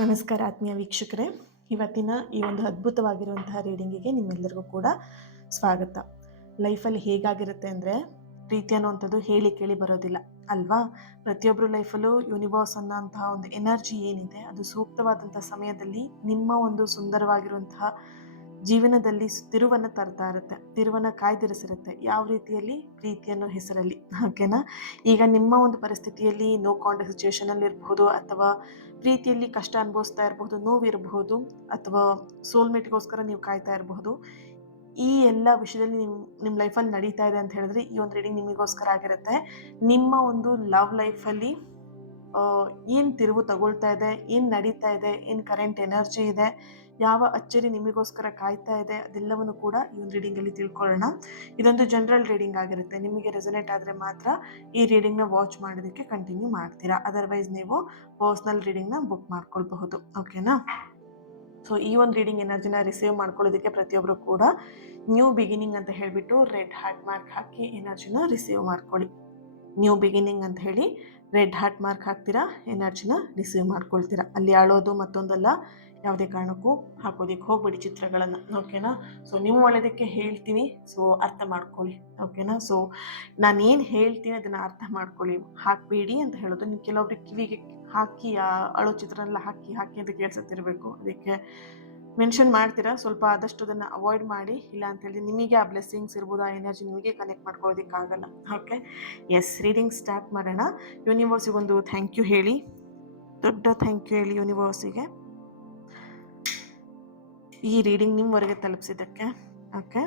ನಮಸ್ಕಾರ ಆತ್ಮೀಯ ವೀಕ್ಷಕರೇ, ಇವತ್ತಿನ ಈ ಒಂದು ಅದ್ಭುತವಾಗಿರುವಂತಹ ರೀಡಿಂಗಿಗೆ ನಿಮ್ಮೆಲ್ಲರಿಗೂ ಕೂಡ ಸ್ವಾಗತ. ಲೈಫಲ್ಲಿ ಹೇಗಾಗಿರುತ್ತೆ ಅಂದರೆ, ಪ್ರೀತಿ ಅನ್ನುವಂಥದ್ದು ಹೇಳಿ ಕೇಳಿ ಬರೋದಿಲ್ಲ ಅಲ್ವಾ? ಪ್ರತಿಯೊಬ್ಬರು ಲೈಫಲ್ಲೂ ಯೂನಿವರ್ಸ್ ಅನ್ನೋಂತಹ ಒಂದು ಎನರ್ಜಿ ಏನಿದೆ ಅದು ಸೂಕ್ತವಾದಂಥ ಸಮಯದಲ್ಲಿ ನಿಮ್ಮ ಒಂದು ಸುಂದರವಾಗಿರುವಂತಹ ಜೀವನದಲ್ಲಿ ತಿರುವನ್ನು ತರ್ತಾ ಇರುತ್ತೆ, ತಿರುವನ್ನು ಕಾಯ್ದಿರಿಸಿರುತ್ತೆ. ಯಾವ ರೀತಿಯಲ್ಲಿ? ಪ್ರೀತಿ ಅನ್ನೋ ಹೆಸರಲ್ಲಿ. ಓಕೆನಾ? ಈಗ ನಿಮ್ಮ ಒಂದು ಪರಿಸ್ಥಿತಿಯಲ್ಲಿ ನೋ ಕಾಂಟ್ಯಾಕ್ಟ್ ಸಿಚುವೇಶನಲ್ಲಿ ಇರಬಹುದು, ಅಥವಾ ಪ್ರೀತಿಯಲ್ಲಿ ಕಷ್ಟ ಅನುಭವಿಸ್ತಾ ಇರಬಹುದು, ನೋವಿರಬಹುದು, ಅಥವಾ ಸೋಲ್ಮೇಟ್ಗೋಸ್ಕರ ನೀವು ಕಾಯ್ತಾ ಇರಬಹುದು. ಈ ಎಲ್ಲ ವಿಷಯದಲ್ಲಿ ನಿಮ್ಮ ಲೈಫಲ್ಲಿ ನಡೀತಾ ಇದೆ ಅಂತ ಹೇಳಿದ್ರೆ ಈ ಒಂದು ರೀಡಿಂಗ್ ನಿಮಗೋಸ್ಕರ ಆಗಿರುತ್ತೆ. ನಿಮ್ಮ ಒಂದು ಲವ್ ಲೈಫಲ್ಲಿ ಏನು ತಿರುವು ತಗೊಳ್ತಾ ಇದೆ, ಏನು ನಡೀತಾ ಇದೆ, ಏನು ಕರೆಂಟ್ ಎನರ್ಜಿ ಇದೆ, ಯಾವ ಅಚ್ಚರಿ ನಿಮಗೋಸ್ಕರ ಕಾಯ್ತಾ ಇದೆ, ಅದೆಲ್ಲವನ್ನು ಕೂಡ ಈ ಒಂದು ರೀಡಿಂಗಲ್ಲಿ ತಿಳ್ಕೊಳ್ಳೋಣ. ಇದೊಂದು ಜನರಲ್ ರೀಡಿಂಗ್ ಆಗಿರುತ್ತೆ. ನಿಮಗೆ ರೆಸೊನೇಟ್ ಆದರೆ ಮಾತ್ರ ಈ ರೀಡಿಂಗ್ನ ವಾಚ್ ಮಾಡೋದಕ್ಕೆ ಕಂಟಿನ್ಯೂ ಮಾಡ್ತೀರಾ, ಅದರ್ವೈಸ್ ನೀವು ಪರ್ಸ್ನಲ್ ರೀಡಿಂಗ್ನ ಬುಕ್ ಮಾಡ್ಕೊಳ್ಬಹುದು. ಓಕೆನಾ? ಸೊ ಈ ಒಂದು ರೀಡಿಂಗ್ ಎನರ್ಜಿನ ರಿಸೀವ್ ಮಾಡ್ಕೊಳ್ಳೋದಕ್ಕೆ ಪ್ರತಿಯೊಬ್ಬರು ಕೂಡ ನ್ಯೂ ಬಿಗಿನಿಂಗ್ ಅಂತ ಹೇಳಿಬಿಟ್ಟು ರೆಡ್ ಹಾರ್ಟ್ ಮಾರ್ಕ್ ಹಾಕಿ ಎನರ್ಜಿನ ರಿಸೀವ್ ಮಾಡ್ಕೊಳ್ಳಿ. ನ್ಯೂ ಬಿಗಿನಿಂಗ್ ಅಂತ ಹೇಳಿ ರೆಡ್ ಹಾರ್ಟ್ ಮಾರ್ಕ್ ಹಾಕ್ತೀರಾ, ಎನರ್ಜಿನ ರಿಸೀವ್ ಮಾಡ್ಕೊಳ್ತೀರಾ. ಅಲ್ಲಿ ಆಳೋದು ಮತ್ತೊಂದಲ್ಲ, ಯಾವುದೇ ಕಾರಣಕ್ಕೂ ಹಾಕೋದಕ್ಕೆ ಹೋಗ್ಬೇಡಿ ಚಿತ್ರಗಳನ್ನು. ಓಕೆನಾ? ಸೊ ನೀವು ಒಳ್ಳೆಯದಕ್ಕೆ ಹೇಳ್ತೀನಿ, ಸೊ ಅರ್ಥ ಮಾಡ್ಕೊಳ್ಳಿ. ಓಕೆನಾ? ಸೊ ನಾನೇನು ಹೇಳ್ತೀನಿ ಅದನ್ನು ಅರ್ಥ ಮಾಡ್ಕೊಳ್ಳಿ, ಹಾಕಬೇಡಿ ಅಂತ ಹೇಳೋದು. ನೀವು ಕೆಲವೊಬ್ರಿಗೆ ಕಿವಿಗೆ ಹಾಕಿ ಅಳೋ ಚಿತ್ರನೆಲ್ಲ ಹಾಕಿ ಹಾಕಿ ಅಂತ ಕೇಳಿಸುತ್ತಿರಬೇಕು, ಅದಕ್ಕೆ ಮೆನ್ಷನ್ ಮಾಡ್ತೀರಾ. ಸ್ವಲ್ಪ ಆದಷ್ಟು ಅದನ್ನು ಅವಾಯ್ಡ್ ಮಾಡಿ, ಇಲ್ಲ ಅಂತೇಳಿ ನಿಮಗೆ ಆ ಬ್ಲೆಸ್ಸಿಂಗ್ಸ್ ಇರ್ಬೋದು, ಆ ಎನರ್ಜಿ ನಿಮಗೆ ಕನೆಕ್ಟ್ ಮಾಡ್ಕೊಳ್ಳೋದಕ್ಕಾಗಲ್ಲ. ಓಕೆ, ಎಸ್, ರೀಡಿಂಗ್ ಸ್ಟಾರ್ಟ್ ಮಾಡೋಣ. ಯೂನಿವರ್ಸಿಗೊಂದು ಥ್ಯಾಂಕ್ ಯು ಹೇಳಿ, ದೊಡ್ಡ ಥ್ಯಾಂಕ್ ಯು ಹೇಳಿ ಯೂನಿವರ್ಸಿಗೆ ಈ ರೀಡಿಂಗ್ ನಿಮ್ಮವರೆಗೆ ತಲುಪಿಸಿದ್ದಕ್ಕೆ. ಓಕೆ,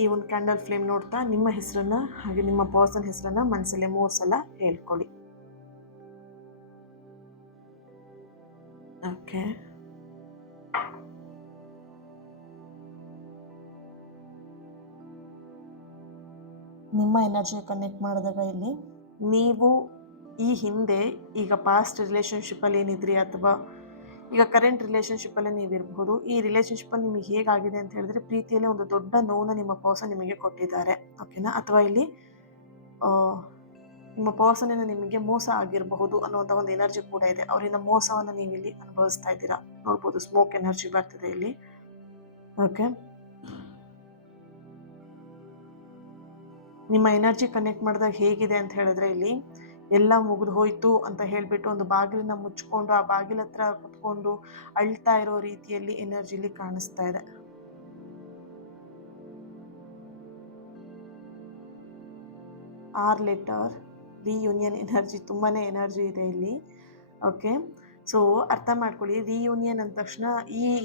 ಈ ಒಂದು ಕ್ಯಾಂಡಲ್ ಫ್ಲೇಮ್ ನೋಡ್ತಾ ನಿಮ್ಮ ಹೆಸರನ್ನ ಹಾಗೆ ನಿಮ್ಮ ಪರ್ಸನ್ ಹೆಸರನ್ನ ಮನಸ್ಸಲ್ಲೇ 3 ಸಲ ಹೇಳ್ಕೊಳ್ಳಿ. ಓಕೆ, ನಿಮ್ಮ ಎನರ್ಜಿ ಕನೆಕ್ಟ್ ಮಾಡಿದಾಗ ಇಲ್ಲಿ ನೀವು ಈ ಹಿಂದೆ ಈಗ ಪಾಸ್ಟ್ ರಿಲೇಷನ್ಶಿಪ್ಪಲ್ಲಿ ಏನಿದ್ರಿ, ಅಥವಾ ಈಗ ಕರೆಂಟ್ ರಿಲೇಷನ್ಶಿಪ್ಪಲ್ಲೇ ನೀವಿರಬಹುದು. ಈ ರಿಲೇಷನ್ಶಿಪ್ಪಲ್ಲಿ ನಿಮಗೆ ಹೇಗಾಗಿದೆ ಅಂತ ಹೇಳಿದ್ರೆ, ಪ್ರೀತಿಯಲ್ಲಿ ಒಂದು ದೊಡ್ಡ ನೋವನ್ನು ನಿಮ್ಮ ಪರ್ಸನ್ ನಿಮಗೆ ಕೊಟ್ಟಿದ್ದಾರೆ. ಓಕೆನಾ? ಅಥವಾ ಇಲ್ಲಿ ನಿಮ್ಮ ಪರ್ಸನಿಂದ ನಿಮಗೆ ಮೋಸ ಆಗಿರಬಹುದು ಅನ್ನುವಂಥ ಒಂದು ಎನರ್ಜಿ ಕೂಡ ಇದೆ. ಅವರಿಂದ ಮೋಸವನ್ನು ನೀವು ಇಲ್ಲಿ ಅನುಭವಿಸ್ತಾ ಇದ್ದೀರಾ. ನೋಡ್ಬೋದು, ಸ್ಮೋಕ್ ಎನರ್ಜಿ ಬರ್ತಿದೆ ಇಲ್ಲಿ. ಓಕೆ, ನಿಮ್ಮ ಎನರ್ಜಿ ಕನೆಕ್ಟ್ ಮಾಡಿದಾಗ ಹೇಗಿದೆ ಅಂತ ಹೇಳಿದ್ರೆ, ಇಲ್ಲಿ ಎಲ್ಲ ಮುಗಿದು ಹೋಯ್ತು ಅಂತ ಹೇಳಿಬಿಟ್ಟು ಒಂದು ಬಾಗಿಲನ್ನ ಮುಚ್ಕೊಂಡು ಆ ಬಾಗಿಲ ಹತ್ರ ಕುತ್ಕೊಂಡು ಅಳ್ತಾ ಇರೋ ರೀತಿಯಲ್ಲಿ ಎನರ್ಜಿಲಿ ಕಾಣಿಸ್ತಾ ಇದೆ. ಆರ್ ಲೆಟರ್ ರಿಯೂನಿಯನ್ ಎನರ್ಜಿ, ತುಂಬಾ ಎನರ್ಜಿ ಇದೆ ಇಲ್ಲಿ. ಓಕೆ, ಸೊ ಅರ್ಥ ಮಾಡ್ಕೊಳ್ಳಿ, ರಿಯೂನಿಯನ್ ಅಂದ ತಕ್ಷಣ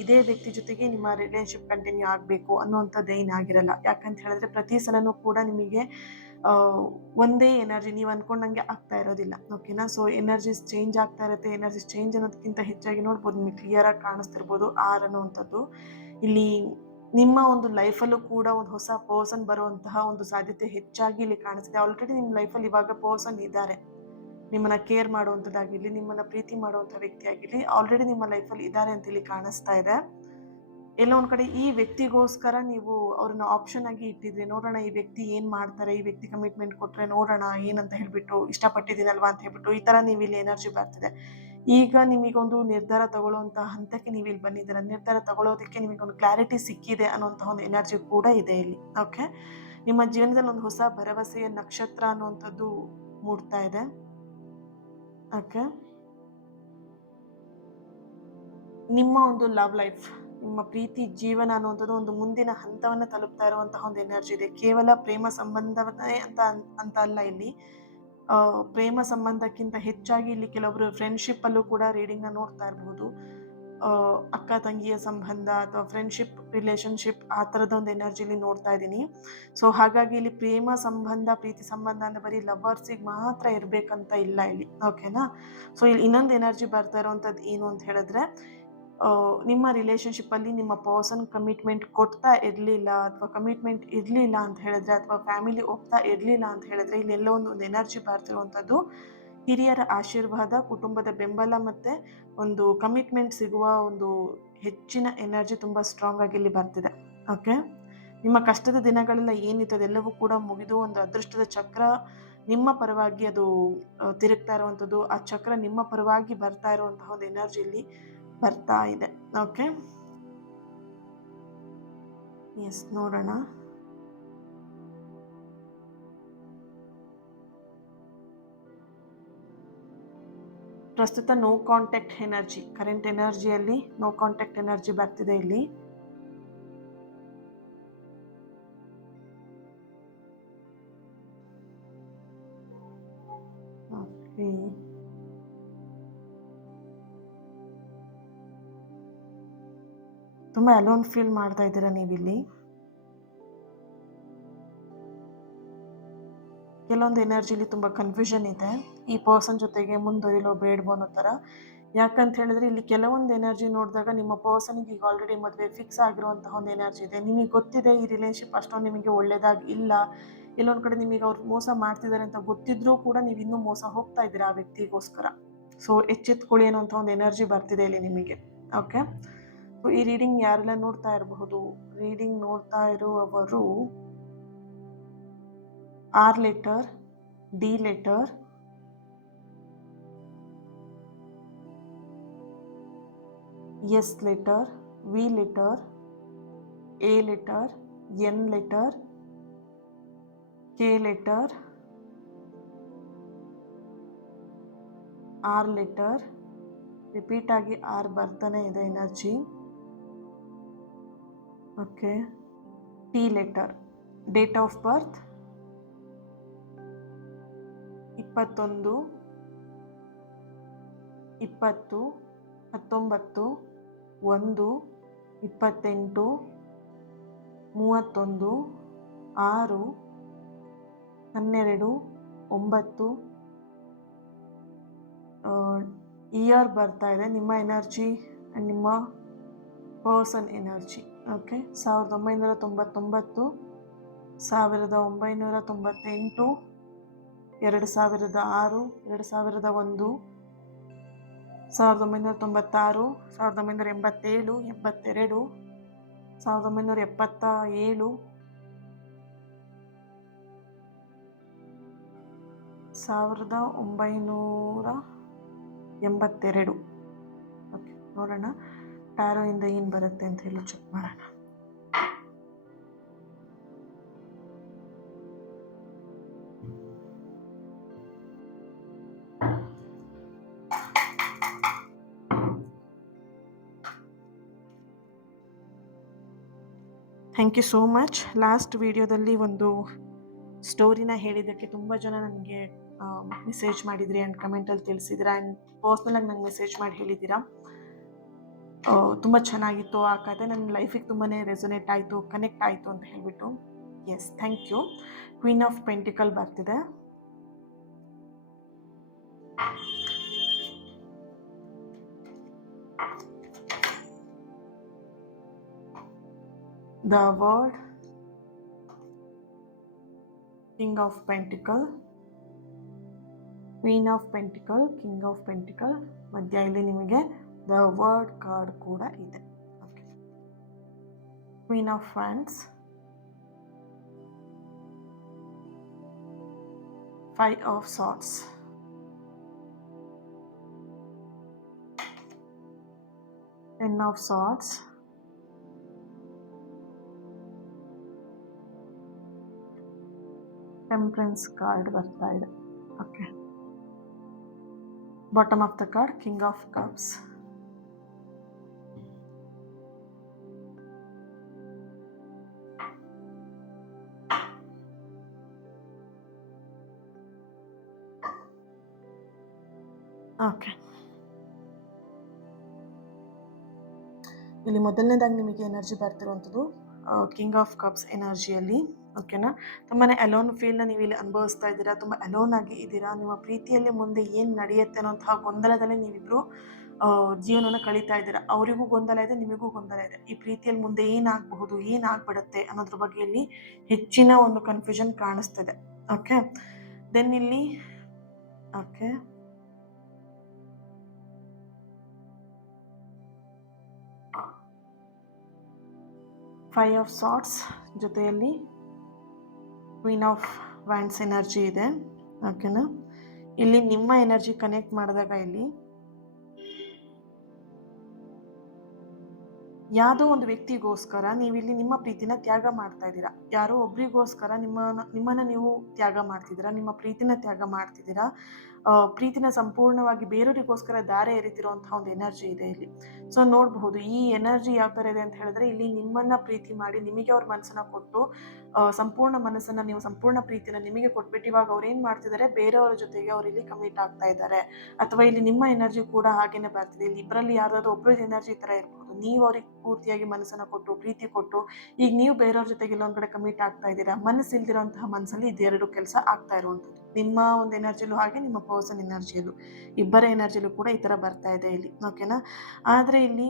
ಇದೇ ವ್ಯಕ್ತಿ ಜೊತೆಗೆ ನಿಮ್ಮ ರಿಲೇಷನ್ಶಿಪ್ ಕಂಟಿನ್ಯೂ ಆಗಬೇಕು ಅನ್ನೋವಂಥದ್ದು ಏನಾಗಿರಲ್ಲ. ಯಾಕಂತ ಹೇಳಿದ್ರೆ ಪ್ರತಿ ಸಲನೂ ಕೂಡ ನಿಮಗೆ ಒಂದೇ ಎನರ್ಜಿ ನೀವು ಅಂದ್ಕೊಂಡಂಗೆ ಆಗ್ತಾ ಇರೋದಿಲ್ಲ. ಓಕೆನಾ? ಸೊ ಎನರ್ಜೀಸ್ ಚೇಂಜ್ ಆಗ್ತಾ ಇರುತ್ತೆ. ಎನರ್ಜೀಸ್ ಚೇಂಜ್ ಅನ್ನೋದಕ್ಕಿಂತ ಹೆಚ್ಚಾಗಿ ನೋಡ್ಬೋದು, ನಿಮಗೆ ಕ್ಲಿಯರಾಗಿ ಕಾಣಿಸ್ತಿರ್ಬೋದು ಆರ್ ಅನ್ನುವಂಥದ್ದು. ಇಲ್ಲಿ ನಿಮ್ಮ ಒಂದು ಲೈಫಲ್ಲೂ ಕೂಡ ಒಂದು ಹೊಸ ಪರ್ಸನ್ ಬರುವಂತಹ ಒಂದು ಸಾಧ್ಯತೆ ಹೆಚ್ಚಾಗಿ ಇಲ್ಲಿ ಕಾಣಿಸ್ತಿದೆ. ಆಲ್ರೆಡಿ ನಿಮ್ಮ ಲೈಫಲ್ಲಿ ಇವಾಗ ಪರ್ಸನ್ ಇದ್ದಾರೆ, ನಿಮ್ಮನ್ನು ಕೇರ್ ಮಾಡುವಂಥದ್ದಾಗಿರಲಿ, ನಿಮ್ಮನ್ನು ಪ್ರೀತಿ ಮಾಡುವಂಥ ವ್ಯಕ್ತಿ ಆಗಿರಲಿ, ಆಲ್ರೆಡಿ ನಿಮ್ಮ ಲೈಫಲ್ಲಿ ಇದ್ದಾರೆ ಅಂತ ಇಲ್ಲಿ ಕಾಣಿಸ್ತಾ ಇದೆ. ಎಲ್ಲೋ ಒಂದು ಕಡೆ ಈ ವ್ಯಕ್ತಿಗೋಸ್ಕರ ನೀವು ಅವ್ರನ್ನ ಆಪ್ಷನ್ ಆಗಿ ಇಟ್ಟಿದ್ರಿ, ನೋಡೋಣ ಈ ವ್ಯಕ್ತಿ ಏನು ಮಾಡ್ತಾರೆ, ಈ ವ್ಯಕ್ತಿ ಕಮಿಟ್ಮೆಂಟ್ ಕೊಟ್ಟರೆ ನೋಡೋಣ ಏನಂತ ಹೇಳ್ಬಿಟ್ಟು, ಇಷ್ಟಪಟ್ಟಿದ್ದೀನಲ್ವಾ ಅಂತ ಹೇಳ್ಬಿಟ್ಟು ಈ ಥರ ನೀವು ಇಲ್ಲಿ ಎನರ್ಜಿ ಬರ್ತಿದೆ. ಈಗ ನಿಮಗೊಂದು ನಿರ್ಧಾರ ತಗೊಳ್ಳುವಂಥ ಹಂತಕ್ಕೆ ನೀವು ಇಲ್ಲಿ ಬಂದಿದ್ದೀರ. ನಿರ್ಧಾರ ತಗೊಳ್ಳೋದಕ್ಕೆ ನಿಮಗೊಂದು ಕ್ಲಾರಿಟಿ ಸಿಕ್ಕಿದೆ ಅನ್ನೋಂಥ ಒಂದು ಎನರ್ಜಿ ಕೂಡ ಇದೆ ಇಲ್ಲಿ. ಓಕೆ, ನಿಮ್ಮ ಜೀವನದಲ್ಲಿ ಒಂದು ಹೊಸ ಭರವಸೆಯ ನಕ್ಷತ್ರ ಅನ್ನುವಂಥದ್ದು ಮೂಡ್ತಾ ಇದೆ. ಓಕೆ, ನಿಮ್ಮ ಒಂದು ಲವ್ ಲೈಫ್, ನಿಮ್ಮ ಪ್ರೀತಿ ಜೀವನ ಅನ್ನುವಂಥದ್ದು ಒಂದು ಮುಂದಿನ ಹಂತವನ್ನು ತಲುಪ್ತಾ ಇರುವಂತಹ ಒಂದು ಎನರ್ಜಿ ಇದೆ. ಕೇವಲ ಪ್ರೇಮ ಸಂಬಂಧವನ್ನೇ ಅಂತ ಅಲ್ಲ, ಇಲ್ಲಿ ಪ್ರೇಮ ಸಂಬಂಧಕ್ಕಿಂತ ಹೆಚ್ಚಾಗಿ ಇಲ್ಲಿ ಕೆಲವೊಬ್ರು ಫ್ರೆಂಡ್ಶಿಪ್ಪಲ್ಲೂ ಕೂಡ ರೀಡಿಂಗ್ನ ನೋಡ್ತಾ ಇರ್ಬೋದು. ಅಕ್ಕ ತಂಗಿಯ ಸಂಬಂಧ ಅಥವಾ ಫ್ರೆಂಡ್ಶಿಪ್ ರಿಲೇಷನ್ಶಿಪ್ ಆ ಥರದ ಒಂದು ಎನರ್ಜಿಲಿ ನೋಡ್ತಾ ಇದ್ದೀನಿ. ಸೊ ಹಾಗಾಗಿ ಇಲ್ಲಿ ಪ್ರೇಮ ಸಂಬಂಧ, ಪ್ರೀತಿ ಸಂಬಂಧ ಅಂದರೆ ಬರೀ ಲವರ್ಸಿಗೆ ಮಾತ್ರ ಇರಬೇಕಂತ ಇಲ್ಲ ಇಲ್ಲಿ. ಓಕೆನಾ? ಸೊ ಇಲ್ಲಿ ಇನ್ನೊಂದು ಎನರ್ಜಿ ಬರ್ತಾ ಇರೋವಂಥದ್ದು ಏನು ಅಂತ ಹೇಳಿದ್ರೆ, ನಿಮ್ಮ ರಿಲೇಷನ್ಶಿಪ್ಪಲ್ಲಿ ನಿಮ್ಮ ಪರ್ಸನ್ ಕಮಿಟ್ಮೆಂಟ್ ಕೊಡ್ತಾ ಇರಲಿಲ್ಲ, ಅಥವಾ ಕಮಿಟ್ಮೆಂಟ್ ಇರಲಿಲ್ಲ ಅಂತ ಹೇಳಿದ್ರೆ, ಅಥವಾ ಫ್ಯಾಮಿಲಿ ಒಪ್ತಾ ಇರಲಿಲ್ಲ ಅಂತ ಹೇಳಿದ್ರೆ, ಇಲ್ಲೆಲ್ಲೋ ಒಂದು ಎನರ್ಜಿ ಬರ್ತಿರುವಂಥದ್ದು ಹಿರಿಯರ ಆಶೀರ್ವಾದ, ಕುಟುಂಬದ ಬೆಂಬಲ ಮತ್ತು ಒಂದು ಕಮಿಟ್ಮೆಂಟ್ ಸಿಗುವ ಒಂದು ಹೆಚ್ಚಿನ ಎನರ್ಜಿ ತುಂಬ ಸ್ಟ್ರಾಂಗ್ ಆಗಿ ಇಲ್ಲಿ ಬರ್ತಿದೆ. ಓಕೆ, ನಿಮ್ಮ ಕಷ್ಟದ ದಿನಗಳೆಲ್ಲ ಏನಿತ್ತು ಅದೆಲ್ಲವೂ ಕೂಡ ಮುಗಿದು ಒಂದು ಅದೃಷ್ಟದ ಚಕ್ರ ನಿಮ್ಮ ಪರವಾಗಿ ಅದು ತಿರುಗ್ತಾ ಇರುವಂಥದ್ದು, ಆ ಚಕ್ರ ನಿಮ್ಮ ಪರವಾಗಿ ಬರ್ತಾ ಇರುವಂತಹ ಒಂದು ಎನರ್ಜಿಯಲ್ಲಿ ಬರ್ತಾ ಇದೆ. ಓಕೆ, ಎಸ್, ನೋಡೋಣ. ಪ್ರಸ್ತುತ ನೋ ಕಾಂಟ್ಯಾಕ್ಟ್ ಎನರ್ಜಿ, ಕರೆಂಟ್ ಎನರ್ಜಿಯಲ್ಲಿ ನೋ ಕಾಂಟ್ಯಾಕ್ಟ್ ಎನರ್ಜಿ ಬರ್ತಿದೆ ಇಲ್ಲಿ. ಓಕೆ, ತುಂಬ ಅಲೋನ್ ಫೀಲ್ ಮಾಡ್ತಾ ಇದ್ದೀರಾ ನೀವಿಲ್ಲಿ. ಕೆಲವೊಂದು ಎನರ್ಜಿಲಿ ತುಂಬ ಕನ್ಫ್ಯೂಷನ್ ಇದೆ, ಈ ಪರ್ಸನ್ ಜೊತೆಗೆ ಮುಂದುವರಿಲೋ ಬೇಡವೋ ಅನ್ನೋ ಥರ. ಯಾಕಂತ ಹೇಳಿದ್ರೆ ಇಲ್ಲಿ ಕೆಲವೊಂದು ಎನರ್ಜಿ ನೋಡಿದಾಗ ನಿಮ್ಮ ಪರ್ಸನ್ಗೆ ಈಗ ಆಲ್ರೆಡಿ ಮದುವೆ ಫಿಕ್ಸ್ ಆಗಿರುವಂತಹ ಒಂದು ಎನರ್ಜಿ ಇದೆ. ನಿಮಗೆ ಗೊತ್ತಿದೆ ಈ ರಿಲೇಶನ್ಶಿಪ್ ಅಷ್ಟೊಂದು ನಿಮಗೆ ಒಳ್ಳೇದಾಗಿ ಇಲ್ಲ, ಎಲ್ಲೊಂದು ಕಡೆ ನಿಮಗೆ ಅವ್ರು ಮೋಸ ಮಾಡ್ತಿದ್ದಾರೆ ಅಂತ ಗೊತ್ತಿದ್ರೂ ಕೂಡ ನೀವು ಇನ್ನೂ ಮೋಸ ಹೋಗ್ತಾ ಇದ್ದೀರಾ ಆ ವ್ಯಕ್ತಿಗೋಸ್ಕರ. ಸೊ ಎಚ್ಚೆತ್ಕೊಳ್ಳಿ ಅನ್ನೋಂಥ ಒಂದು ಎನರ್ಜಿ ಬರ್ತಿದೆ ಇಲ್ಲಿ ನಿಮಗೆ. ಓಕೆ, ಸೊ ಈ ರೀಡಿಂಗ್ ಯಾರೆಲ್ಲ ನೋಡ್ತಾ ಇರಬಹುದು? ರೀಡಿಂಗ್ ನೋಡ್ತಾ ಇರುವವರು R letter, D letter, S letter, V letter, A letter, N letter, K letter, R letter. Repeat ಆಗಿ ಆರ್ ಬರ್ತಾನೆ ಇದೆ energy. Okay, T letter. Date of birth 21, 20, 19, 1, 28, 31, 6, 12, 9. Year ಬರ್ತಾ ಇದೆ, ನಿಮ್ಮ ಎನರ್ಜಿ ಆ್ಯಂಡ್ ನಿಮ್ಮ ಪರ್ಸನ್ ಎನರ್ಜಿ. ಓಕೆ, 1999, 1998, 2006, 2001, 1996, 1987, 72, 1977, 1982. ಓಕೆ, ನೋಡೋಣ ಟ್ಯಾರೋಯಿಂದ ಏನು ಬರುತ್ತೆ ಅಂತ ಹೇಳಿ ಚೆಕ್ ಮಾಡೋಣ. Thank you so much. Last ವಿಡಿಯೋದಲ್ಲಿ ಒಂದು ಸ್ಟೋರಿನ ಹೇಳಿದ್ದಕ್ಕೆ ತುಂಬ ಜನ ನನಗೆ ಮೆಸೇಜ್ ಮಾಡಿದ್ರಿ ಆ್ಯಂಡ್ ಕಮೆಂಟಲ್ಲಿ ತಿಳಿಸಿದ್ದೀರಾ ಆ್ಯಂಡ್ ಪರ್ಸ್ನಲಾಗಿ ನಂಗೆ ಮೆಸೇಜ್ ಮಾಡಿ ಹೇಳಿದ್ದೀರಾ. ತುಂಬ ಚೆನ್ನಾಗಿತ್ತು ಆ ಕತೆ, ನನ್ನ ಲೈಫಿಗೆ ತುಂಬಾ ರೆಸೊನೇಟ್ ಆಯಿತು, ಕನೆಕ್ಟ್ ಆಯಿತು ಅಂತ ಹೇಳಿಬಿಟ್ಟು. Yes, thank you. Queen of pentacle ಬರ್ತಿದೆ. The word King of Pentacle, Queen of Pentacle, King of Pentacle. ಮಧ್ಯ ಇಲ್ಲಿ ನಿಮಗೆ The Word ಕಾರ್ಡ್ ಕೂಡ ಇದೆ. Okay, Queen of Wands, 5 of Swords, Ten of Swords, Temperance card ಬರ್ತಾ ಇದೆ. Okay, bottom of the card King of Cups, okay. ಇಲ್ಲಿ ಮೊದಲನೇದಾಗಿ ನಿಮಗೆ ಎನರ್ಜಿ ಬರ್ತಿರುವಂಥದ್ದು ಕಿಂಗ್ ಆಫ್ ಕಪ್ಸ್ ಎನರ್ಜಿಯಲ್ಲಿ. ಓಕೆನಾ, ತುಂಬಾ ಅಲೋನ್ ಫೀಲ್ನ ನೀವು ಇಲ್ಲಿ ಅನುಭವಿಸ್ತಾ ಇದ್ದೀರಾ, ತುಂಬ ಅಲೋನ್ ಆಗಿ ಇದ್ದೀರಾ. ನಿಮ್ಮ ಪ್ರೀತಿಯಲ್ಲಿ ಮುಂದೆ ಏನು ನಡೆಯುತ್ತೆ ಅನ್ನೋಂತಹ ಗೊಂದಲದಲ್ಲೇ ನೀವಿಬ್ಬರು ಜೀವನನ ಕಳೀತಾ ಇದ್ದೀರಾ. ಅವರಿಗೂ ಗೊಂದಲ ಇದೆ, ನಿಮಗೂ ಗೊಂದಲ ಇದೆ. ಈ ಪ್ರೀತಿಯಲ್ಲಿ ಮುಂದೆ ಏನಾಗಬಹುದು, ಏನಾಗ್ಬಿಡುತ್ತೆ ಅನ್ನೋದ್ರ ಬಗ್ಗೆ ಇಲ್ಲಿ ಹೆಚ್ಚಿನ ಒಂದು ಕನ್ಫ್ಯೂಷನ್ ಕಾಣಿಸ್ತಿದೆ. ಓಕೆ, ದೆನ್ ಇಲ್ಲಿ ಓಕೆ ಫೈವ್ ಆಫ್ ಸಾರ್ಟ್ಸ್ ಜೊತೆಯಲ್ಲಿ ಕ್ವೀನ್ ಆಫ್ ವ್ಯಾಂಡ್ಸ್ ಎನರ್ಜಿ ಇದೆ. ಓಕೆನಾ. ಇಲ್ಲಿ ನಿಮ್ಮ ಎನರ್ಜಿ ಕನೆಕ್ಟ್ ಮಾಡಿದಾಗ ಇಲ್ಲಿ ಯಾವುದೋ ಒಂದು ವ್ಯಕ್ತಿಗೋಸ್ಕರ ನೀವಿಲ್ಲಿ ನಿಮ್ಮ ಪ್ರೀತಿನ ತ್ಯಾಗ ಮಾಡ್ತಾ ಇದ್ದೀರಾ. ಯಾರೋ ಒಬ್ರಿಗೋಸ್ಕರ ನಿಮ್ಮನ್ನ ನೀವು ತ್ಯಾಗ ಮಾಡ್ತಿದ್ದೀರಾ, ನಿಮ್ಮ ಪ್ರೀತಿನ ತ್ಯಾಗ ಮಾಡ್ತಿದ್ದೀರಾ. ಪ್ರೀತಿನ ಸಂಪೂರ್ಣವಾಗಿ ಬೇರೆಯವರಿಗೋಸ್ಕರ ದಾರೆ ಎರಿತಿರುವಂತಹ ಒಂದು ಎನರ್ಜಿ ಇದೆ ಇಲ್ಲಿ. ಸೊ ನೋಡಬಹುದು ಈ ಎನರ್ಜಿ ಯಾವ ಥರ ಇದೆ ಅಂತ ಹೇಳಿದ್ರೆ, ಇಲ್ಲಿ ನಿಮ್ಮನ್ನ ಪ್ರೀತಿ ಮಾಡಿ ನಿಮಗೆ ಅವ್ರ ಮನಸ್ಸನ್ನ ಕೊಟ್ಟು, ಸಂಪೂರ್ಣ ಮನಸ್ಸನ್ನ ನೀವು ಸಂಪೂರ್ಣ ಪ್ರೀತಿನ ನಿಮಗೆ ಕೊಟ್ಬಿಟ್ಟು ಇವಾಗ ಅವ್ರು ಏನು ಮಾಡ್ತಿದ್ದಾರೆ, ಬೇರೆಯವರ ಜೊತೆಗೆ ಅವ್ರು ಇಲ್ಲಿ ಕಮಿಟ್ ಆಗ್ತಾ ಇದ್ದಾರೆ. ಅಥವಾ ಇಲ್ಲಿ ನಿಮ್ಮ ಎನರ್ಜಿ ಕೂಡ ಹಾಗೇನೆ ಬರ್ತಿದೆ. ಇಲ್ಲಿ ಇಬ್ಬರಲ್ಲಿ ಯಾರಾದ್ರೂ ಒಬ್ಬರ ಎನರ್ಜಿ ಈ ಥರ ಇರ್ಬೋದು. ನೀವು ಅವ್ರಿಗೆ ಪೂರ್ತಿಯಾಗಿ ಮನಸ್ಸನ್ನ ಕೊಟ್ಟು ಪ್ರೀತಿ ಕೊಟ್ಟು ಈಗ ನೀವು ಬೇರೆಯವ್ರ ಜೊತೆಗೆ ಇಲ್ಲೊಂದ್ ಕಡೆ ಕಮಿಟ್ ಆಗ್ತಾ ಇದ್ದೀರಾ. ಮನಸ್ಸಿಲ್ದಿರೋಂತಹ ಮನಸ್ಸಲ್ಲಿ ಇದೆರಡು ಕೆಲಸ ಆಗ್ತಾ ಇರುವಂಥದ್ದು. ನಿಮ್ಮ ಒಂದು ಎನರ್ಜಿಲೂ ಹಾಗೆ ನಿಮ್ಮ ಪರ್ಸನ್ ಎನರ್ಜಿಯಲ್ಲೂ ಇಬ್ಬರ ಎನರ್ಜಿಲೂ ಕೂಡ ಈ ಥರ ಬರ್ತಾ ಇದೆ ಇಲ್ಲಿ. ಓಕೆನಾ. ಆದರೆ ಇಲ್ಲಿ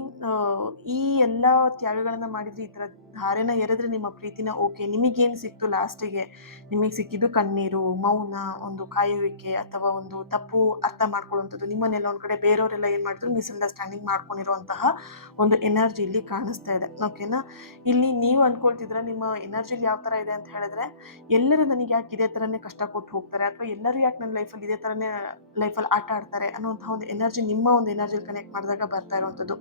ಈ ಎಲ್ಲ ತ್ಯಾಗಗಳನ್ನ ಮಾಡಿದ್ರೆ, ಈ ಥರ ಧಾರೆನ ಎರೆದ್ರೆ ನಿಮ್ಮ ಪ್ರೀತಿನ ಓಕೆ, ನಿಮಗೇನು ಸಿಕ್ತು ಲಾಸ್ಟಿಗೆ, ನಿಮಗೆ ಸಿಕ್ಕಿದ್ದು ಕಣ್ಣೀರು, ಮೌನ, ಒಂದು ಕಾಯುವಿಕೆ ಅಥವಾ ಒಂದು ತಪ್ಪು ಅರ್ಥ ಮಾಡ್ಕೊಳ್ಳುವಂಥದ್ದು. ನಿಮ್ಮನ್ನೆಲ್ಲ ಒಂದು ಕಡೆ ಬೇರೆಯವರೆಲ್ಲ ಏನು ಮಾಡಿದ್ರು ಮಿಸ್ಅಂಡರ್ಸ್ಟ್ಯಾಂಡಿಂಗ್ ಮಾಡ್ಕೊಂಡಿರುವಂತಹ ಒಂದು ಎನರ್ಜಿ ಇಲ್ಲಿ ಕಾಣಿಸ್ತಾ ಇದೆ. ಓಕೆನಾ. ಇಲ್ಲಿ ನೀವು ಅನ್ಕೊಳ್ತಿದ್ರ ನಿಮ್ಮ ಎನರ್ಜಿಲಿ ಯಾವ ಥರ ಇದೆ ಅಂತ ಹೇಳಿದ್ರೆ, ಎಲ್ಲರೂ ನನಗೆ ಯಾಕೆ ಇದೇ ಥರನೇ ಕಷ್ಟ ಕೊಟ್ಟು ಹೋಗ್ತಾರೆ, ಅಥವಾ ಎಲ್ಲರೂ ಯಾಕೆ ನನ್ನ ಲೈಫಲ್ಲಿ ಇದೇ ಥರನೇ ಲೈಫಲ್ಲಿ ಆಟ ಆಡ್ತಾರೆ ಅನ್ನೋಂತಹ ಒಂದು ಎನರ್ಜಿ ನಿಮ್ಮ ಒಂದು ಎನರ್ಜಿಲಿ ಕನೆಕ್ಟ್ ಮಾಡಿದಾಗ ಬರ್ತಾ ಇರುವಂಥದ್ದು.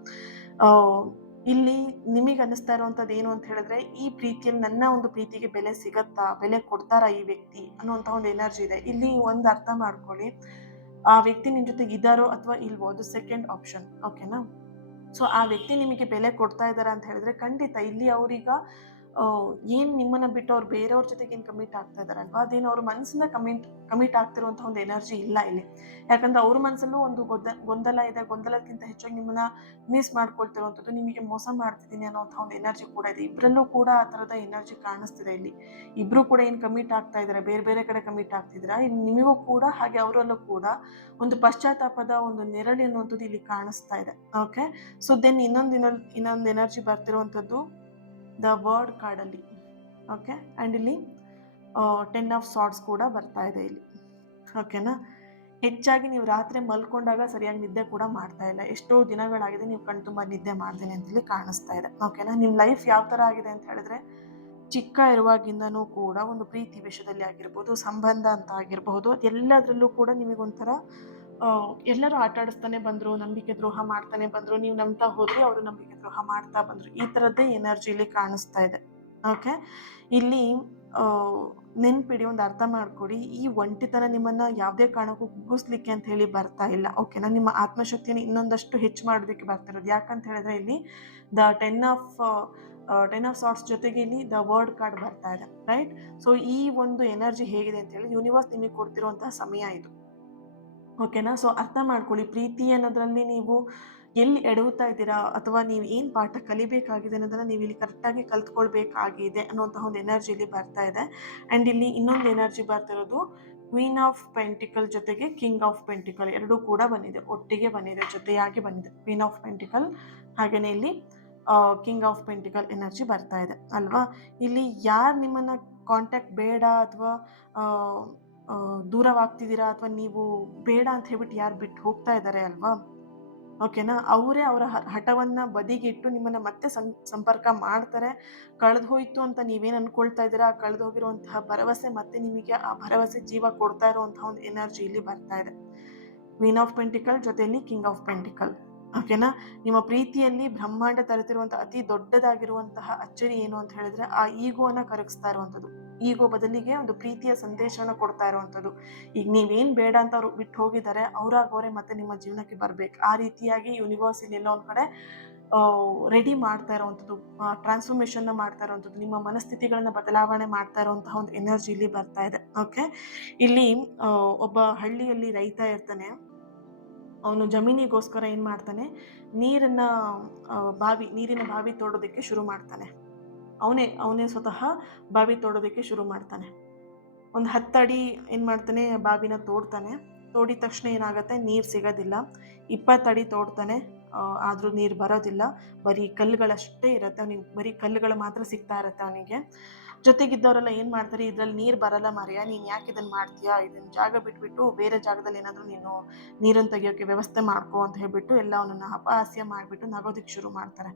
ಇಲ್ಲಿ ನಿಮಗೆ ಅನ್ನಿಸ್ತಾ ಇರುವಂಥದ್ದು ಏನು ಅಂತ ಹೇಳಿದ್ರೆ, ಈ ಪ್ರೀತಿಯಲ್ಲಿ ನನ್ನ ಒಂದು ಪ್ರೀತಿಗೆ ಬೆಲೆ ಸಿಗತ್ತಾ, ಬೆಲೆ ಕೊಡ್ತಾರಾ ಈ ವ್ಯಕ್ತಿ ಅನ್ನೋಂಥ ಒಂದು ಎನರ್ಜಿ ಇದೆ ಇಲ್ಲಿ. ಒಂದು ಅರ್ಥ ಮಾಡ್ಕೊಳ್ಳಿ, ಆ ವ್ಯಕ್ತಿ ನಿಮ್ಮ ಜೊತೆಗೆ ಇದ್ದಾರೋ ಅಥವಾ ಇಲ್ವೋ ಅದು ಸೆಕೆಂಡ್ ಆಪ್ಷನ್. ಓಕೆನಾ. ಸೊ ಆ ವ್ಯಕ್ತಿ ನಿಮಗೆ ಬೆಲೆ ಕೊಡ್ತಾ ಇದ್ದಾರೆ ಅಂತ ಹೇಳಿದ್ರೆ, ಖಂಡಿತ ಇಲ್ಲಿ ಅವ್ರೀಗ ಏನು ನಿಮ್ಮನ್ನ ಬಿಟ್ಟು ಅವ್ರು ಬೇರೆಯವ್ರ ಜೊತೆಗೆ ಏನು ಕಮಿಟ್ ಆಗ್ತಾ ಇದಾರಲ್ವಾ, ಅದೇನು ಅವ್ರ ಮನಸ್ಸಿಂದ ಕಮಿಟ್ ಆಗ್ತಿರುವಂಥ ಒಂದು ಎನರ್ಜಿ ಇಲ್ಲ ಇಲ್ಲಿ. ಯಾಕಂದ್ರೆ ಅವ್ರ ಮನಸ್ಸಲ್ಲೂ ಒಂದು ಗೊಂದಲ ಇದೆ. ಗೊಂದಲಕ್ಕಿಂತ ಹೆಚ್ಚಾಗಿ ನಿಮ್ಮನ್ನ ಮಿಸ್ ಮಾಡ್ಕೊಳ್ತಿರುವಂಥದ್ದು, ನಿಮಗೆ ಮೋಸ ಮಾಡ್ತಿದ್ದೀನಿ ಅನ್ನೋಂಥ ಒಂದು ಎನರ್ಜಿ ಕೂಡ ಇದೆ. ಇಬ್ಬರಲ್ಲೂ ಕೂಡ ಆ ಥರದ ಎನರ್ಜಿ ಕಾಣಿಸ್ತಿದೆ ಇಲ್ಲಿ. ಇಬ್ರು ಕೂಡ ಏನು ಕಮಿಟ್ ಆಗ್ತಾ ಇದ್ದಾರೆ, ಬೇರೆ ಬೇರೆ ಕಡೆ ಕಮಿಟ್ ಆಗ್ತಿದ್ದೀರಾ. ಇಲ್ಲಿ ನಿಮಗೂ ಕೂಡ ಹಾಗೆ ಅವರಲ್ಲೂ ಕೂಡ ಒಂದು ಪಶ್ಚಾತ್ತಾಪದ ಒಂದು ನೆರಳು ಅನ್ನುವಂಥದ್ದು ಇಲ್ಲಿ ಕಾಣಿಸ್ತಾ ಇದೆ. ಓಕೆ. ಸೊ ದೆನ್ ಇನ್ನೊಂದು ಎನರ್ಜಿ ಬರ್ತಿರುವಂಥದ್ದು ದ ವರ್ಡ್ ಕಾರ್ಡಲ್ಲಿ. ಓಕೆ. ಆ್ಯಂಡ್ ಇಲ್ಲಿ 10 ಆಫ್ ಸಾರ್ಟ್ಸ್ ಕೂಡ ಬರ್ತಾ ಇದೆ ಇಲ್ಲಿ. ಓಕೆನಾ. ಹೆಚ್ಚಾಗಿ ನೀವು ರಾತ್ರಿ ಮಲ್ಕೊಂಡಾಗ ಸರಿಯಾಗಿ ನಿದ್ದೆ ಕೂಡ ಮಾಡ್ತಾ ಇಲ್ಲ. ಎಷ್ಟೋ ದಿನಗಳಾಗಿದೆ ನೀವು ಕಣ್ತುಂಬ ನಿದ್ದೆ ಮಾಡ್ತೀನಿ ಅಂತೇಳಿ ಕಾಣಿಸ್ತಾ ಇದೆ. ಓಕೆನಾ. ನಿಮ್ಮ ಲೈಫ್ ಯಾವ ಥರ ಆಗಿದೆ ಅಂತ ಹೇಳಿದ್ರೆ, ಚಿಕ್ಕ ಇರುವಾಗಿಂದನೂ ಕೂಡ ಒಂದು ಪ್ರೀತಿ ವಿಷಯದಲ್ಲಿ ಆಗಿರ್ಬೋದು, ಸಂಬಂಧ ಅಂತ ಆಗಿರಬಹುದು, ಅದೆಲ್ಲದರಲ್ಲೂ ಕೂಡ ನಿಮಗೊಂಥರ ಎಲ್ಲರೂ ಆಟ ಆಡಿಸ್ತಾನೆ ಬಂದರು, ನಂಬಿಕೆ ದ್ರೋಹ ಮಾಡ್ತಾನೆ ಬಂದರು, ನೀವು ನಂಬ್ತಾ ಹೋದ್ರಿ, ಅವರು ನಂಬಿಕೆ ದ್ರೋಹ ಮಾಡ್ತಾ ಬಂದರು. ಈ ಥರದ್ದೇ ಎನರ್ಜಿ ಇಲ್ಲಿ ಕಾಣಿಸ್ತಾ ಇದೆ. ಓಕೆ. ಇಲ್ಲಿ ನೆನ್ಪಿಡಿ, ಒಂದು ಅರ್ಥ ಮಾಡ್ಕೊಡಿ, ಈ ಒಂಟಿತನ ನಿಮ್ಮನ್ನ ಯಾವುದೇ ಕಾರಣಕ್ಕೂ ಕುಗ್ಗಿಸ್ಲಿಕ್ಕೆ ಅಂತ ಹೇಳಿ ಬರ್ತಾ ಇಲ್ಲ. ಓಕೆನಾ. ನಿಮ್ಮ ಆತ್ಮಶಕ್ತಿಯನ್ನು ಇನ್ನೊಂದಷ್ಟು ಹೆಚ್ಚು ಮಾಡೋದಕ್ಕೆ ಬರ್ತಿರೋದು. ಯಾಕಂತ ಹೇಳಿದ್ರೆ ಇಲ್ಲಿ ದ 10 ಆಫ್ ಸಾರ್ಟ್ಸ್ ಜೊತೆಗೆ ಇಲ್ಲಿ ದ ವರ್ಡ್ ಕಾರ್ಡ್ ಬರ್ತಾ ಇದೆ. ರೈಟ್. ಸೊ ಈ ಒಂದು ಎನರ್ಜಿ ಹೇಗಿದೆ ಅಂತ ಹೇಳಿ ಯೂನಿವರ್ಸ್ ನಿಮಗೆ ಕೊಡ್ತಿರುವಂತಹ ಸಮಯ ಇದು. ಓಕೆನಾ. ಸೊ ಅರ್ಥ ಮಾಡ್ಕೊಳ್ಳಿ, ಪ್ರೀತಿ ಅನ್ನೋದ್ರಲ್ಲಿ ನೀವು ಎಲ್ಲಿ ಎಡವುತ್ತಾ ಇದ್ದೀರಾ, ಅಥವಾ ನೀವು ಏನು ಪಾಠ ಕಲಿಬೇಕಾಗಿದೆ ಅನ್ನೋದನ್ನು ನೀವು ಇಲ್ಲಿ ಕರೆಕ್ಟಾಗಿ ಕಲ್ತ್ಕೊಳ್ಬೇಕಾಗಿದೆ ಅನ್ನೋಂತಹ ಒಂದು ಎನರ್ಜಿ ಇಲ್ಲಿ ಬರ್ತಾ ಇದೆ. ಆ್ಯಂಡ್ ಇಲ್ಲಿ ಇನ್ನೊಂದು ಎನರ್ಜಿ ಬರ್ತಿರೋದು ಕ್ವೀನ್ ಆಫ್ ಪೆಂಟಿಕಲ್ ಜೊತೆಗೆ ಕಿಂಗ್ ಆಫ್ ಪೆಂಟಿಕಲ್ ಎರಡೂ ಕೂಡ ಬಂದಿದೆ, ಒಟ್ಟಿಗೆ ಬಂದಿದೆ, ಜೊತೆಯಾಗಿ ಬಂದಿದೆ. ಕ್ವೀನ್ ಆಫ್ ಪೆಂಟಿಕಲ್ ಹಾಗೆಯೇ ಇಲ್ಲಿ ಕಿಂಗ್ ಆಫ್ ಪೆಂಟಿಕಲ್ ಎನರ್ಜಿ ಬರ್ತಾ ಇದೆ ಅಲ್ವಾ. ಇಲ್ಲಿ ಯಾರು ನಿಮ್ಮನ್ನ ಕಾಂಟ್ಯಾಕ್ಟ್ ಬೇಡ ಅಥವಾ ದೂರವಾಗ್ತಿದ್ದೀರಾ, ಅಥವಾ ನೀವು ಬೇಡ ಅಂತ ಹೇಳ್ಬಿಟ್ಟು ಯಾರು ಬಿಟ್ಟು ಹೋಗ್ತಾ ಇದ್ದಾರೆ ಅಲ್ವಾ, ಓಕೆನಾ, ಅವರೇ ಅವರ ಹಠವನ್ನ ಬದಿಗಿಟ್ಟು ನಿಮ್ಮನ್ನ ಮತ್ತೆ ಸಂಪರ್ಕ ಮಾಡ್ತಾರೆ. ಕಳೆದು ಹೋಯ್ತು ಅಂತ ನೀವೇನು ಅನ್ಕೊಳ್ತಾ ಇದ್ದೀರಾ, ಕಳೆದು ಹೋಗಿರುವಂತಹ ಭರವಸೆ ಮತ್ತೆ ನಿಮಗೆ ಆ ಭರವಸೆ ಜೀವ ಕೊಡ್ತಾ ಇರುವಂತಹ ಒಂದು ಎನರ್ಜಿ ಇಲ್ಲಿ ಬರ್ತಾ ಇದೆ. ಕ್ವೀನ್ ಆಫ್ ಪೆಂಟಿಕಲ್ ಜೊತೆಯಲ್ಲಿ ಕಿಂಗ್ ಆಫ್ ಪೆಂಟಿಕಲ್. ಓಕೆನಾ. ನಿಮ್ಮ ಪ್ರೀತಿಯಲ್ಲಿ ಬ್ರಹ್ಮಾಂಡ ತರಿತಿರುವಂತಹ ಅತಿ ದೊಡ್ಡದಾಗಿರುವಂತಹ ಅಚ್ಚರಿ ಏನು ಅಂತ ಹೇಳಿದ್ರೆ, ಆ ಈಗೋನ ಕರಗಿಸ್ತಾ ಇರುವಂಥದ್ದು. ಈಗೋ ಬದಲಿಗೆ ಒಂದು ಪ್ರೀತಿಯ ಸಂದೇಶನ ಕೊಡ್ತಾ ಇರುವಂಥದ್ದು. ಈಗ ನೀವೇನು ಬೇಡ ಅಂತ ಅವ್ರು ಬಿಟ್ಟು ಹೋಗಿದ್ದಾರೆ, ಅವರಾಗವರೇ ಮತ್ತೆ ನಿಮ್ಮ ಜೀವನಕ್ಕೆ ಬರ್ಬೇಕು. ಆ ರೀತಿಯಾಗಿ ಯೂನಿವರ್ಸ್ ಇಲ್ಲೆಲ್ಲ ಒಂದು ಕಡೆ ರೆಡಿ ಮಾಡ್ತಾ ಇರುವಂಥದ್ದು, ಟ್ರಾನ್ಸ್ಫಾರ್ಮೇಷನ್ನ ಮಾಡ್ತಾ ಇರುವಂಥದ್ದು, ನಿಮ್ಮ ಮನಸ್ಥಿತಿಗಳನ್ನ ಬದಲಾವಣೆ ಮಾಡ್ತಾ ಇರುವಂತಹ ಒಂದು ಎನರ್ಜಿ ಇಲ್ಲಿ ಬರ್ತಾ ಇದೆ. ಓಕೆ. ಇಲ್ಲಿ ಒಬ್ಬ ಹಳ್ಳಿಯಲ್ಲಿ ರೈತ ಇರ್ತಾನೆ. ಅವನು ಜಮೀನಿಗೋಸ್ಕರ ಏನು ಮಾಡ್ತಾನೆ, ನೀರಿನ ಬಾವಿ ತೋಡೋದಕ್ಕೆ ಶುರು ಮಾಡ್ತಾನೆ. ಅವನೇ ಸ್ವತಃ ಬಾವಿ ತೋಡೋದಕ್ಕೆ ಶುರು ಮಾಡ್ತಾನೆ. ಒಂದು 10 ಅಡಿ ಏನು ಮಾಡ್ತಾನೆ, ಬಾವಿನ ತೋಡ್ತಾನೆ. ತೋಡಿದ ತಕ್ಷಣ ಏನಾಗುತ್ತೆ, ನೀರು ಸಿಗೋದಿಲ್ಲ. 20 ಅಡಿ ತೋಡ್ತಾನೆ, ಆದರೂ ನೀರು ಬರೋದಿಲ್ಲ. ಬರೀ ಕಲ್ಲುಗಳಷ್ಟೇ ಇರುತ್ತೆ ಅವನಿಗೆ, ಬರೀ ಕಲ್ಲುಗಳು ಮಾತ್ರ ಸಿಗ್ತಾ ಇರುತ್ತೆ ಅವನಿಗೆ. ಜೊತೆಗಿದ್ದವರೆಲ್ಲ ಏನು ಮಾಡ್ತಾರೆ, ಇದ್ರಲ್ಲಿ ನೀರು ಬರಲ್ಲ ಮಾರಾಯ, ನೀನು ಯಾಕೆ ಇದನ್ನು ಮಾಡ್ತೀಯಾ, ಇದನ್ನು ಜಾಗ ಬಿಟ್ಬಿಟ್ಟು ಬೇರೆ ಜಾಗದಲ್ಲಿ ಏನಾದರೂ ನೀನು ನೀರನ್ನು ತೆಗಿಯೋಕ್ಕೆ ವ್ಯವಸ್ಥೆ ಮಾಡ್ಕೋ ಅಂತ ಹೇಳ್ಬಿಟ್ಟು ಎಲ್ಲ ಅವನನ್ನು ಅಪಹಾಸ್ಯ ಮಾಡಿಬಿಟ್ಟು ನಗೋದಕ್ಕೆ ಶುರು ಮಾಡ್ತಾರೆ.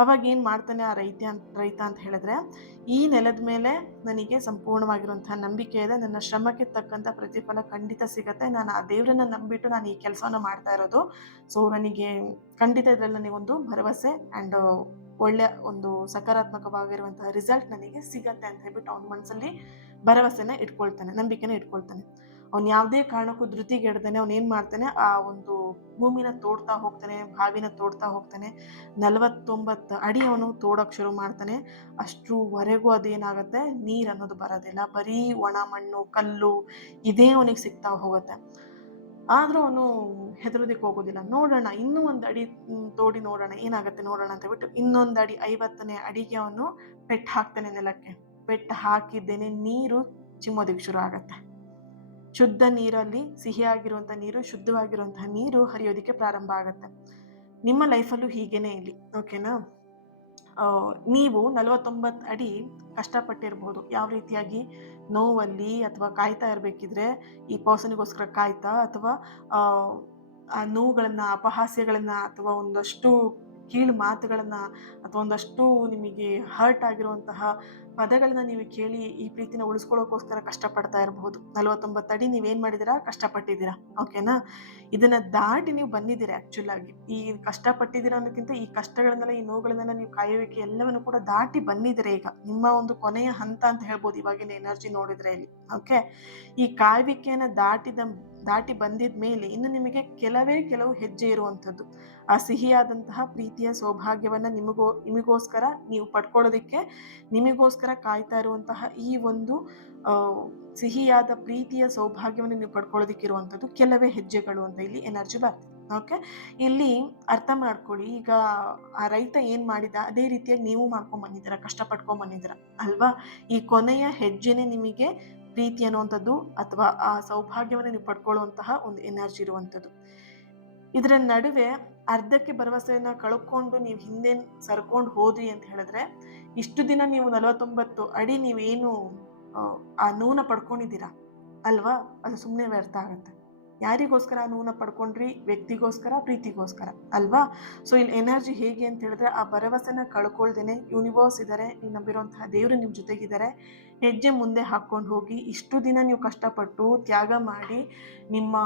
ಅವಾಗ ಏನು ಮಾಡ್ತಾನೆ ಆ ರೈತ ಅಂತ ಹೇಳಿದ್ರೆ, ಈ ನೆಲದ ಮೇಲೆ ನನಗೆ ಸಂಪೂರ್ಣವಾಗಿರುವಂತಹ ನಂಬಿಕೆ ಇದೆ, ನನ್ನ ಶ್ರಮಕ್ಕೆ ತಕ್ಕಂಥ ಪ್ರತಿಫಲ ಖಂಡಿತ ಸಿಗತ್ತೆ, ನಾನು ಆ ದೇವರನ್ನ ನಂಬಿಟ್ಟು ನಾನು ಈ ಕೆಲಸವನ್ನು ಮಾಡ್ತಾ ಇರೋದು. ಸೊ ನನಗೆ ಖಂಡಿತ ಇದರಲ್ಲಿ ನನಗೊಂದು ಭರವಸೆ ಆ್ಯಂಡ್ ಒಳ್ಳೆಯ ಒಂದು ಸಕಾರಾತ್ಮಕವಾಗಿರುವಂತಹ ರಿಸಲ್ಟ್ ನನಗೆ ಸಿಗತ್ತೆ ಅಂತ ಹೇಳ್ಬಿಟ್ಟು ಅವ್ನ ಮನಸ್ಸಲ್ಲಿ ಭರವಸೆನ ಇಟ್ಕೊಳ್ತಾನೆ, ನಂಬಿಕೆನ ಇಟ್ಕೊಳ್ತಾನೆ. ಅವ್ನು ಯಾವುದೇ ಕಾರಣಕ್ಕೂ ಧೃತಿಗೆಡದೇನೆ ಅವ್ನು ಏನು ಮಾಡ್ತಾನೆ, ಆ ಒಂದು ಭೂಮಿನ ತೋಡ್ತಾ ಹೋಗ್ತಾನೆ, ಬಾವಿನ ತೋಡ್ತಾ ಹೋಗ್ತಾನೆ. 49 ಅಡಿ ಅವನು ತೋಡಕ್ಕೆ ಶುರು ಮಾಡ್ತಾನೆ. ಅಷ್ಟರವರೆಗೂ ಅದೇನಾಗುತ್ತೆ, ನೀರು ಅನ್ನೋದು ಬರೋದಿಲ್ಲ, ಬರೀ ಒಣ ಮಣ್ಣು ಕಲ್ಲು ಇದೇ ಅವನಿಗೆ ಸಿಗ್ತಾ ಹೋಗುತ್ತೆ. ಆದರೂ ಅವನು ಹೆದರೋದಕ್ಕೆ ಹೋಗೋದಿಲ್ಲ. ನೋಡೋಣ, ಇನ್ನೂ ಒಂದು ಅಡಿ ತೋಡಿ ನೋಡೋಣ, ಏನಾಗುತ್ತೆ ನೋಡೋಣ ಅಂತ ಹೇಳ್ಬಿಟ್ಟು ಇನ್ನೊಂದು ಅಡಿ 50ನೇ ಅಡಿಗೆ ಅವನು ಪೆಟ್ಟು ಹಾಕ್ತಾನೆ ನೆಲಕ್ಕೆ. ಪೆಟ್ಟು ಹಾಕಿದ್ದೇನೆ, ನೀರು ಚಿಮ್ಮೋದಕ್ಕೆ ಶುರು ಆಗತ್ತೆ. ಶುದ್ಧ ನೀರಲ್ಲಿ ಸಿಹಿಯಾಗಿರುವಂಥ ನೀರು, ಶುದ್ಧವಾಗಿರುವಂತಹ ನೀರು ಹರಿಯೋದಕ್ಕೆ ಪ್ರಾರಂಭ ಆಗುತ್ತೆ. ನಿಮ್ಮ ಲೈಫಲ್ಲೂ ಹೀಗೇನೆ ಇಲ್ಲಿ, ಓಕೆನಾ? ನೀವು 49 ಅಡಿ ಕಷ್ಟಪಟ್ಟಿರ್ಬೋದು. ಯಾವ ರೀತಿಯಾಗಿ ನೋವಲ್ಲಿ ಅಥವಾ ಕಾಯ್ತಾ ಇರಬೇಕಿದ್ರೆ ಈ ಪರ್ಸನಿಗೋಸ್ಕರ ಕಾಯ್ತಾ, ಅಥವಾ ಆ ನೋವುಗಳನ್ನು, ಅಪಹಾಸ್ಯಗಳನ್ನು, ಅಥವಾ ಒಂದಷ್ಟು ಕೀಳು ಮಾತುಗಳನ್ನು, ಅಥವಾ ಒಂದಷ್ಟು ನಿಮಗೆ ಹರ್ಟ್ ಆಗಿರುವಂತಹ ಪದಗಳನ್ನ ನೀವು ಕೇಳಿ ಈ ಪ್ರೀತಿನ ಉಳಿಸ್ಕೊಳ್ಳೋಕ್ಕೋಸ್ಕರ ಕಷ್ಟಪಡ್ತಾ ಇರಬಹುದು. 49 ಅಡಿ ನೀವೇನು ಮಾಡಿದ್ದೀರಾ, ಕಷ್ಟಪಟ್ಟಿದ್ದೀರಾ, ಓಕೆನಾ? ಇದನ್ನ ದಾಟಿ ನೀವು ಬಂದಿದ್ದೀರಾ. ಆ್ಯಕ್ಚುಲ್ ಆಗಿ ಈ ಕಷ್ಟಪಟ್ಟಿದ್ದೀರಾ ಅನ್ನೋಕ್ಕಿಂತ ಈ ಕಷ್ಟಗಳನ್ನೆಲ್ಲ, ಈ ನೋವುಗಳನ್ನೆಲ್ಲ ನೀವು ಕಾಯುವಿಕೆ ಎಲ್ಲವನ್ನು ಕೂಡ ದಾಟಿ ಬಂದಿದ್ದೀರಾ. ಈಗ ನಿಮ್ಮ ಒಂದು ಕೊನೆಯ ಹಂತ ಅಂತ ಹೇಳ್ಬೋದು ಇವಾಗಿನ ಎನರ್ಜಿ ನೋಡಿದ್ರೆ ಇಲ್ಲಿ, ಓಕೆ? ಈ ಕಾಯುವಿಕೆಯನ್ನು ದಾಟಿ ಬಂದಿದ ಮೇಲೆ ಇನ್ನು ನಿಮಗೆ ಕೆಲವು ಹೆಜ್ಜೆ ಇರುವಂಥದ್ದು. ಆ ಸಿಹಿಯಾದಂತಹ ಪ್ರೀತಿಯ ಸೌಭಾಗ್ಯವನ್ನು ನಿಮಗೋಸ್ಕರ ನೀವು ಪಡ್ಕೊಳ್ಳೋದಕ್ಕೆ, ನಿಮಗೋಸ್ಕರ ಕಾಯ್ತಾ ಇರುವಂತಹ ಈ ಒಂದು ಸಿಹಿಯಾದ ಪ್ರೀತಿಯ ಸೌಭಾಗ್ಯವನ್ನು ನೀವು ಪಡ್ಕೊಳ್ಳೋದಕ್ಕಿರುವಂಥದ್ದು ಕೆಲವೇ ಹೆಜ್ಜೆಗಳು ಅಂತ ಇಲ್ಲಿ ಎನರ್ಜಿ ಬರ್ತದೆ, ಓಕೆ? ಇಲ್ಲಿ ಅರ್ಥ ಮಾಡ್ಕೊಳ್ಳಿ, ಈಗ ಆ ರೈತ ಏನು ಮಾಡಿದ ಅದೇ ರೀತಿಯಾಗಿ ನೀವು ಮಾಡ್ಕೊಂಡು ಬಂದಿದ್ದೀರಾ, ಕಷ್ಟಪಟ್ಕೊಂಡು ಬಂದಿದ್ದೀರಾ ಅಲ್ವಾ? ಈ ಕೊನೆಯ ಹೆಜ್ಜೆನೇ ನಿಮಗೆ ಪ್ರೀತಿ ಅನ್ನುವಂಥದ್ದು ಅಥವಾ ಆ ಸೌಭಾಗ್ಯವನ್ನು ನೀವು ಪಡ್ಕೊಳ್ಳುವಂತಹ ಒಂದು ಎನರ್ಜಿ ಇರುವಂಥದ್ದು. ಇದರ ನಡುವೆ ಅರ್ಧಕ್ಕೆ ಭರವಸೆಯನ್ನು ಕಳ್ಕೊಂಡು ನೀವು ಹಿಂದೆ ಸರ್ಕೊಂಡು ಹೋದ್ರಿ ಅಂತ ಹೇಳಿದ್ರೆ, ಇಷ್ಟು ದಿನ ನೀವು 49 ಅಡಿ ನೀವೇನು ಆ ನೋವನ್ನ ಪಡ್ಕೊಂಡಿದ್ದೀರಾ ಅಲ್ವಾ, ಅದು ಸುಮ್ಮನೆ ವ್ಯರ್ಥ ಆಗುತ್ತೆ. ಯಾರಿಗೋಸ್ಕರ ಆ ನೋವನ್ನ ಪಡ್ಕೊಂಡ್ರಿ? ವ್ಯಕ್ತಿಗೋಸ್ಕರ, ಪ್ರೀತಿಗೋಸ್ಕರ ಅಲ್ವಾ? ಸೊ ಇಲ್ಲಿ ಎನರ್ಜಿ ಹೇಗೆ ಅಂತ ಹೇಳಿದ್ರೆ, ಆ ಭರವಸೆನ ಕಳ್ಕೊಳ್ದೇನೆ ಯೂನಿವರ್ಸ್ ಇದ್ದಾರೆ, ನೀವು ನಂಬಿರುವಂತಹ ದೇವರು ನಿಮ್ಮ ಜೊತೆಗಿದ್ದಾರೆ, ಹೆಜ್ಜೆ ಮುಂದೆ ಹಾಕ್ಕೊಂಡು ಹೋಗಿ. ಇಷ್ಟು ದಿನ ನೀವು ಕಷ್ಟಪಟ್ಟು ತ್ಯಾಗ ಮಾಡಿ ನಿಮ್ಮ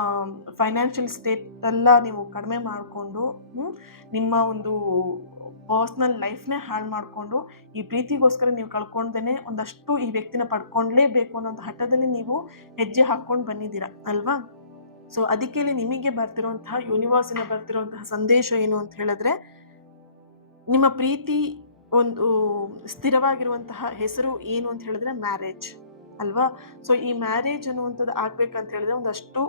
ಫೈನಾನ್ಷಿಯಲ್ ಸ್ಟೇಟೆಲ್ಲ ನೀವು ಕಡಿಮೆ ಮಾಡಿಕೊಂಡು, ನಿಮ್ಮ ಒಂದು ಪರ್ಸ್ನಲ್ ಲೈಫ್ನೇ ಹಾಳು ಮಾಡಿಕೊಂಡು, ಈ ಪ್ರೀತಿಗೋಸ್ಕರ ನೀವು ಕಳ್ಕೊಂಡೇ ಒಂದಷ್ಟು ಈ ವ್ಯಕ್ತಿನ ಪಡ್ಕೊಂಡ್ಲೇಬೇಕು ಅನ್ನೋ ಹಠದಲ್ಲಿ ನೀವು ಹೆಜ್ಜೆ ಹಾಕ್ಕೊಂಡು ಬಂದಿದ್ದೀರಾ ಅಲ್ವಾ? ಸೊ ಅದಕ್ಕೆ ನಿಮಗೆ ಬರ್ತಿರುವಂತಹ, ಯೂನಿವರ್ಸಿನ ಬರ್ತಿರುವಂತಹ ಸಂದೇಶ ಏನು ಅಂತ ಹೇಳಿದ್ರೆ, ನಿಮ್ಮ ಪ್ರೀತಿ ಒಂದು ಸ್ಥಿರವಾಗಿರುವಂತಹ ಹೆಸರು ಏನು ಅಂತ ಹೇಳಿದ್ರೆ ಮ್ಯಾರೇಜ್ ಅಲ್ವಾ? ಸೊ ಈ ಮ್ಯಾರೇಜ್ ಅನ್ನುವಂಥದ್ದು ಆಗ್ಬೇಕಂತ ಹೇಳಿದ್ರೆ ಒಂದಷ್ಟು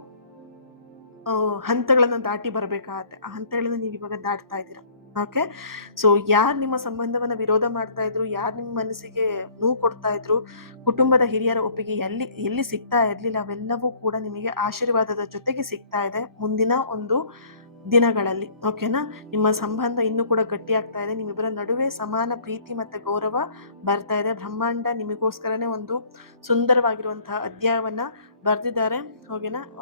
ಹಂತಗಳನ್ನು ದಾಟಿ ಬರಬೇಕಾಗತ್ತೆ. ಆ ಹಂತಗಳನ್ನು ನೀವು ಇವಾಗ ದಾಟ್ತಾ ಇದ್ದೀರಾ, ಓಕೆ? ಸೊ ಯಾರು ನಿಮ್ಮ ಸಂಬಂಧವನ್ನು ವಿರೋಧ ಮಾಡ್ತಾ ಇದ್ರು, ಯಾರು ನಿಮ್ಮ ಮನಸ್ಸಿಗೆ ನೋವು ಕೊಡ್ತಾ ಇದ್ರು, ಕುಟುಂಬದ ಹಿರಿಯರ ಒಪ್ಪಿಗೆ ಎಲ್ಲಿ ಸಿಗ್ತಾ ಇರಲಿಲ್ಲ, ಅವೆಲ್ಲವೂ ಕೂಡ ನಿಮಗೆ ಆಶೀರ್ವಾದದ ಜೊತೆಗೆ ಸಿಗ್ತಾ ಇದೆ ಮುಂದಿನ ಒಂದು ದಿನಗಳಲ್ಲಿ, ಓಕೆನಾ? ನಿಮ್ಮ ಸಂಬಂಧ ಇನ್ನೂ ಕೂಡ ಗಟ್ಟಿಯಾಗ್ತಾ ಇದೆ. ನಿಮ್ಮಿಬ್ಬರ ನಡುವೆ ಸಮಾನ ಪ್ರೀತಿ ಮತ್ತು ಗೌರವ ಬರ್ತಾ ಇದೆ. ಬ್ರಹ್ಮಾಂಡ ನಿಮಗೋಸ್ಕರನೇ ಒಂದು ಸುಂದರವಾಗಿರುವಂತಹ ಅಧ್ಯಾಯವನ್ನು ಬರೆದಿದ್ದಾರೆ,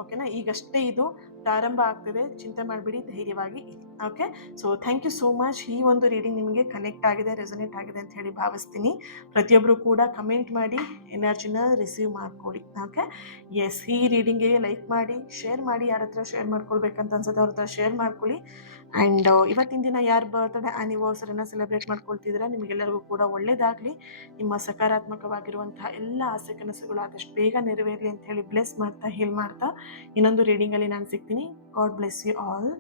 ಓಕೆನಾ? ಈಗಷ್ಟೇ ಇದು ಪ್ರಾರಂಭ ಆಗ್ತಿದೆ, ಚಿಂತೆ ಮಾಡಿಬಿಡಿ, ಧೈರ್ಯವಾಗಿ ಇರಿ, okay? So thank you so much. ಈ ಒಂದು ರೀಡಿಂಗ್ ನಿಮಗೆ ಕನೆಕ್ಟ್ ಆಗಿದೆ, ರೆಸೊನೇಟ್ ಆಗಿದೆ ಅಂತ ಹೇಳಿ ಭಾವಿಸ್ತೀನಿ. ಪ್ರತಿಯೊಬ್ಬರು ಕೂಡ ಕಮೆಂಟ್ ಮಾಡಿ ಎನರ್ಜಿನ ರಿಸೀವ್ ಮಾಡ್ಕೊಳ್ಳಿ, ಓಕೆ? ಎಸ್, ಈ ರೀಡಿಂಗ್ಗೆ ಲೈಕ್ ಮಾಡಿ, ಶೇರ್ ಮಾಡಿ, ಯಾರ ಹತ್ರ ಶೇರ್ ಮಾಡ್ಕೊಳ್ಬೇಕಂತ ಅನ್ಸುತ್ತೆ ಅವ್ರ ಹತ್ರ ಶೇರ್ ಮಾಡ್ಕೊಳ್ಳಿ. ಆ್ಯಂಡ್ ಇವತ್ತಿನ ದಿನ ಯಾರು ಬರ್ತ್ಡೇ ಆ್ಯನಿವರ್ಸರಿನ ಸೆಲೆಬ್ರೇಟ್ ಮಾಡ್ಕೊಳ್ತಿದ್ದೀರಾ, ನಿಮಗೆಲ್ಲರಿಗೂ ಕೂಡ ಒಳ್ಳೇದಾಗಲಿ. ನಿಮ್ಮ ಸಕಾರಾತ್ಮಕವಾಗಿರುವಂತಹ ಎಲ್ಲ ಆಸೆ ಕನಸುಗಳು ಆದಷ್ಟು ಬೇಗ ನೆರವೇರಲಿ ಅಂತ ಹೇಳಿ ಬ್ಲೆಸ್ ಮಾಡ್ತಾ, ಹೀಲ್ ಮಾಡ್ತಾ ಇನ್ನೊಂದು ರೀಡಿಂಗಲ್ಲಿ ನಾನು ಸಿಗ್ತೀನಿ. God bless you all.